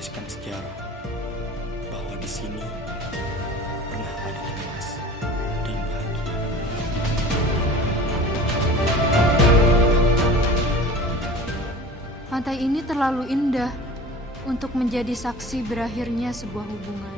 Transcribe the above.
menuliskan sejarah bahwa di sini pernah ada cemas dan bahagia. Pantai ini terlalu indah untuk menjadi saksi berakhirnya sebuah hubungan.